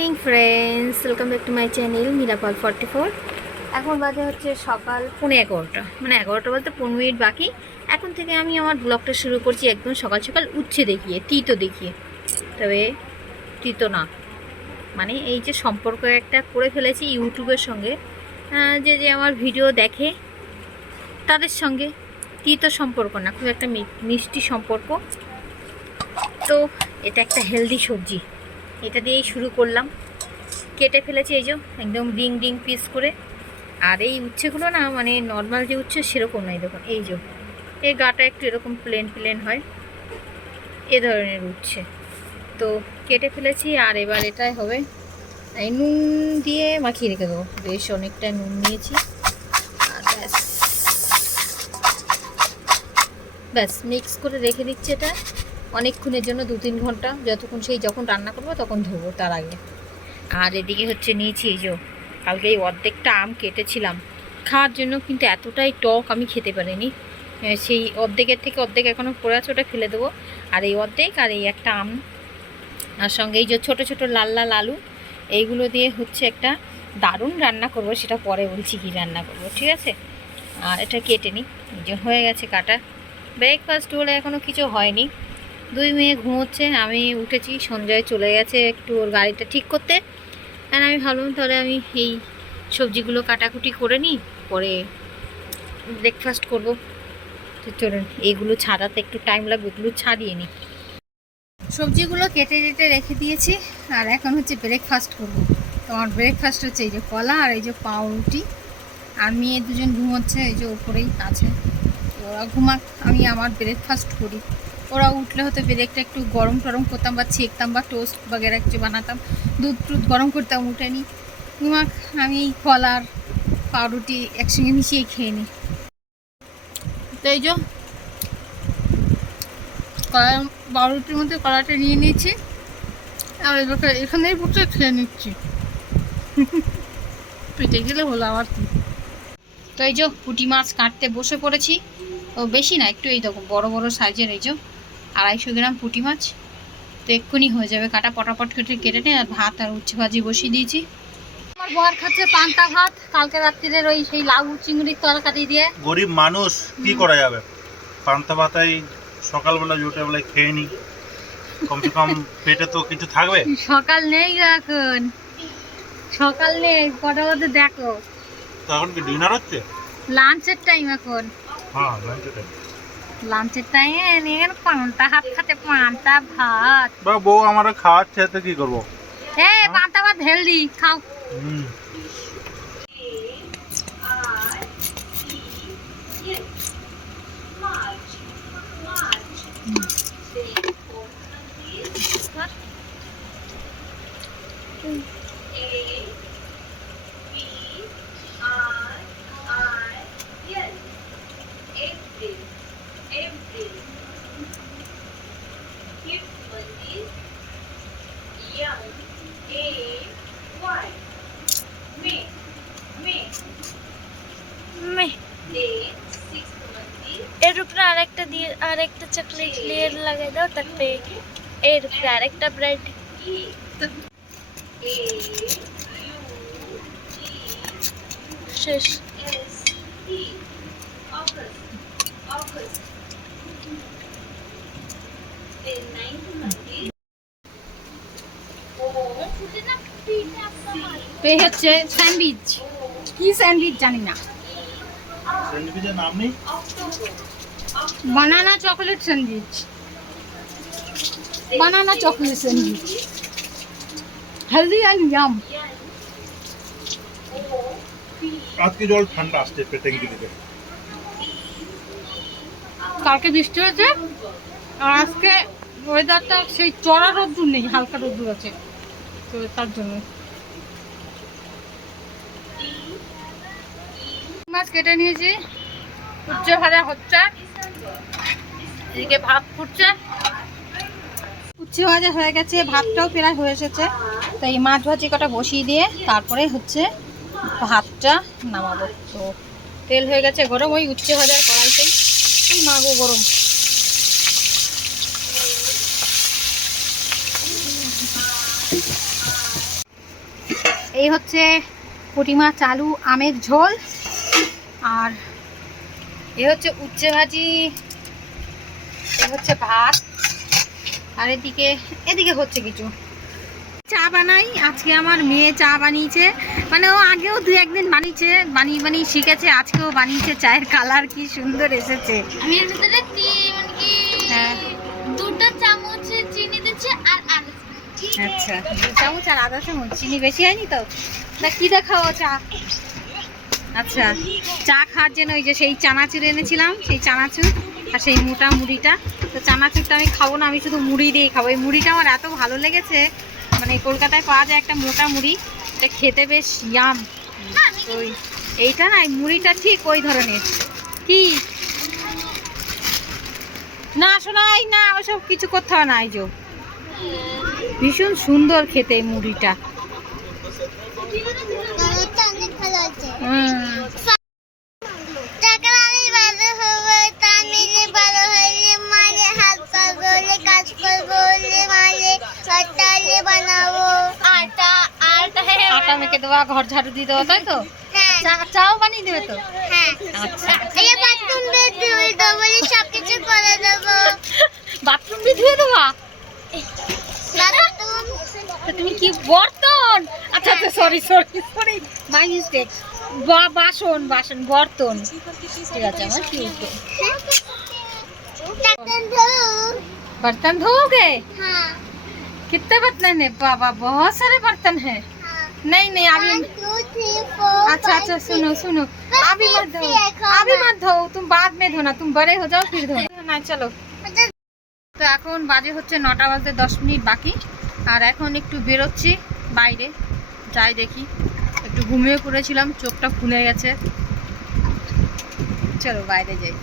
Morning friends welcome back to my channel মিরাপাল forty four এখন বাজে হচ্ছে সকাল পৌনে এগারোটা। মানে এগারোটা বলতে পনেরো মিনিট বাকি। এখন থেকে আমি আমার ব্লগটা শুরু করছি একদম সকাল সকাল উচ্ছে দেখিয়ে তিতো দেখিয়ে। তবে তিতো না। মানে এই যে সম্পর্ক একটা করে ফেলেছি ইউটিউবের সঙ্গে। যে যে আমার ভিডিও দেখে, তাদের সঙ্গে। তিতো সম্পর্ক না, খুব একটা মিষ্টি সম্পর্ক। তো, এটা একটা হেলদি সবজি। এটা দিয়েই শুরু করলাম। কেটে ফেলেছি এই যে, একদম রিং রিং পিস করে। আর এই উচ্ছেগুলো না মানে নর্মাল যে উচ্ছে সেরকম নয়, দেখুন, এই যে। এই গাটা একটু এরকম প্লেন প্লেন হয়। এ ধরনের উচ্ছে। তো কেটে ফেলেছি, আর এবার এটাই হবে। এই নুন দিয়ে মাখিয়ে রেখে দেবো। বেশ অনেকটা নুন নিয়েছি। আর ব্যাস। ব্যাস মিক্স করে রেখে দিচ্ছি এটা। অনেকক্ষণের জন্য দু তিন ঘণ্টা, যতক্ষণ সেই যখন রান্না করব তখন ধোবো তার আগে। আর এদিকে হচ্ছে নিয়েছি এই যে, কালকে এই অর্ধেকটা আম কেটেছিলাম। খাওয়ার জন্য কিন্তু এতটাই টক আমি খেতে পারিনি। সেই অর্ধেকের থেকে অর্ধেক এখনও পড়ে আছে, ওটা ফেলে দেবো। আর এই অর্ধেক আর এই একটা আম, আর সঙ্গে এই যে ছোটো ছোটো লাল লাল আলু, এইগুলো দিয়ে হচ্ছে একটা দারুণ রান্না করব, সেটা পরে বলছি কি রান্না করব, ঠিক আছে? আর এটা কেটে নিই। যে হয়ে গেছে কাটা। ব্রেকফাস্ট হলে এখনও কিছু হয়নি। দুই মেয়ে ঘুমোচ্ছে, আমি উঠেছি, সঞ্জয় চলে গেছে একটু ওর গাড়িটা ঠিক করতে। আর আমি ভাবলাম তাহলে আমি এই সবজিগুলো কাটাকুটি করে নিই, পরে ব্রেকফাস্ট করব। তো চলুন এইগুলো ছাড়াতে একটু টাইম লাগবে এগুলো ছাড়িয়ে নিই। সবজিগুলো কেটে কেটে রেখে দিয়েছি, আর এখন হচ্ছে ব্রেকফাস্ট করব। তোমার ব্রেকফাস্ট হচ্ছে এই যে কলা আর এই যে পাউরুটি। আর মেয়ে দুজন ঘুমোচ্ছে, এই যে ওপরেই আছে। ওরা ঘুমাক, আমি আমার ব্রেকফাস্ট করি। ওরা উঠলে হয়তো ব্রেকটা একটু গরম টরম করতাম বা ছেঁকতাম বা টোস্ট বাগেরা কিছু বানাতাম। দুধ টুধ গরম করতাম, উঠে নিই ঘুমাক আমি কলার পাউরুটি একসঙ্গে মিশিয়ে খেয়ে নিই তো এই যে কলা পাউরুটির মধ্যে কলাটা নিয়ে নিয়েছি। আর এবার এখানেই বসে খেয়ে নিচ্ছি। পেটে গেলে হলো আবার কি। তো এই যে পুঁটি মাছ কাটতে বসে পড়েছি। ও বেশি না, একটু এই দেখো, বড় বড় সাইজের এই যে। আড়াইশো গ্রাম পুঁটি মাছ। তো এক্ষুনি হয়ে যাবে কাটা পটাপট কেটে কেটে নেই আর ভাত আর উচ্ছে ভাজি বসিয়ে দিয়েছি। আমার বর খাচ্ছে পান্তা ভাত কালকে রাত্রিরের ওই সেই লাউ চিংড়ির তরকারি দিয়ে। গরিব মানুষ কি করা যাবে? পান্তা ভাতাই সকালবেলা জুটে বেলায় খেয়ে নি। কমসে কম পেটে তো কিছু থাকবে। সকাল নেই এখন। সকাল নেই কটা মধ্যে দেখো। তো এখন কি ডিনার হচ্ছে? লাঞ্চের টাইম এখন। হ্যাঁ লাঞ্চে টাইম লাঞ্চের টাইমে এনে পান্তা ভাত খাতে পান্তা ভাত। বা বউ আমার খাওয়াচ্ছে তো কি করব? এ পান্তা ভাত হেলদি খাও। হুম। এর উপরে আরেকটা দিয়ে আরেকটা চকলেট লেয়ার লাগাই দাও তারপরে এর উপরে আরেকটা ব্রেড শেষ এই হচ্ছে স্যান্ডউইচ। কি স্যান্ডউইচ জানি না। স্যান্ডউইচের নাম নেই? Banana chocolate sandwich banana chocolate sandwich healthy and yum আজকে জল ঠান্ডা আসছে ট্যাঙ্কি থেকে কালকে বৃষ্টি হয়েছে আর আজকে ওয়েদারটা সেই চড়া রোদ্দুর নেই হালকা রোদ্দুর আছে। তো তার জন্য। মাছ কেটে নিয়েছি। উচ্ছে ভাজা হচ্ছে। এদিকে ভাত ফুটছে। উচ্ছে ভাজা হয়ে গেছে, ভাতটাও প্রায় হয়ে এসেছে। তো এই মাছ ভাজি কটা বসিয়ে দিয়ে তারপরে হচ্ছে ভাতটা নামাবো। তো তেল হয়ে গেছে গরম, ওই উচ্ছে ভাজার কড়াইতেই। ওই মাগো গরম। এই হচ্ছে পুঁটি মাছ, আলু, আমের ঝোল। আর এ হচ্ছে উচ্ছে ভাজি এ হচ্ছে ভাত আর এদিকে এদিকে হচ্ছে কিছু। চা বানাই আজকে আমার মেয়ে চা বানিয়েছে। মানে ও আগেও দু একদিন বানিয়েছে বানিয়ে বানিয়ে শিখেছে আজকেও বানিয়েছে চায়ের কালার কি সুন্দর এসেছে। আমি এর ভিতরে হ্যাঁ। দুটো চামচ চিনি দিচ্ছি আর আর আচ্ছা দু চামচ আর আধা চামচ চিনি বেশি হয়নি তো? না কি দেখাও চা? আচ্ছা চা খাওয়ার জন্য ওই যে সেই চানাচুর এনেছিলাম, সেই চানাচুর আর সেই মোটা মুড়িটা। তো চানাচুরটা আমি খাব না, আমি শুধু মুড়ি দিয়ে খাব। এই মুড়িটা আমার এত ভালো লেগেছে মানে কলকাতায় পাওয়া যায় একটা মোটা মুড়ি, এটা খেতে বেশ ইয়াম ওই এইটা না, এই মুড়িটা ঠিক ওই ধরনের। কি? না শোনাই না, ওসব কিছু করতে হবে না, এই যে। ভীষণ সুন্দর খেতে এই মুড়িটা। বানাবো আটা আটা আটা মেখে দেওয়া ঘর ঝাড়ু দিয়ে দেওয়া তাই তো হ্যাঁ চা চাও বানিয়ে দেবে তো হ্যাঁ আচ্ছা এই বাথরুম দিয়ে ধুয়ে দেবো বলে সব কিছু করে দেবো বাথরুম দিয়ে ধুয়ে দেওয়া বাথরুম তো তুমি কি বর্তন আচ্ছা আচ্ছা sorry sorry sorry my mistake বা বাসন বাসন বর্তন ঠিক আছে আমার কি উঠবে बर्तन धो बर्तन धोओगे हाँ कितने बर्तन है बाबा बहुत सारे बर्तन हैं हाँ नहीं नहीं अभी वन टू थ्री फोर अच्छा अच्छा सुनो सुनो अभी मत धो अभी मत धो तुम बाद में धोना तुम बड़े हो जाओ फिर धोना না চলো তো এখন বাজে হচ্ছে নটা বাজতে দশ মিনিট বাকি আর এখন একটু বেরোচ্ছি বাইরে যাই দেখি একটু ঘুমিয়ে পড়েছিলাম চোখটা ফুলে গেছে চলো বাইরে যাই